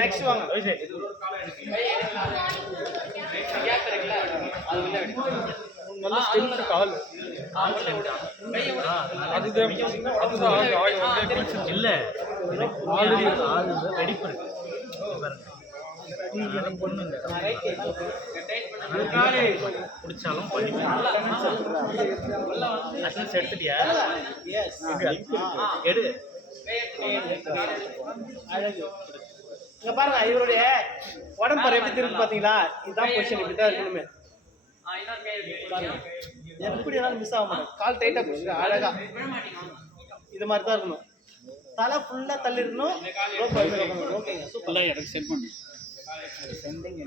Next வாங்க. பிடிச்சாலும் எடுத்துட்டியா எடு. இங்க பாருங்க, இவருடைய உடம்பு எப்படி இருக்கு பாத்தீங்களா? இதுதான் பொசிஷன், இப்படிதான் இருக்கணுமே. எப்படி எல்லாம் மிஸ் ஆக மாட்டேன். கால் டைட்டா பிடிச்சிருக்கு, அழகா இது மாதிரி தான் இருக்கணும். தலை ஃபுல்லா தள்ளி இருக்கணும். ஓகேங்க, சூப்பர். எனக்கு சென்ட் பண்ணு. சென்டிங்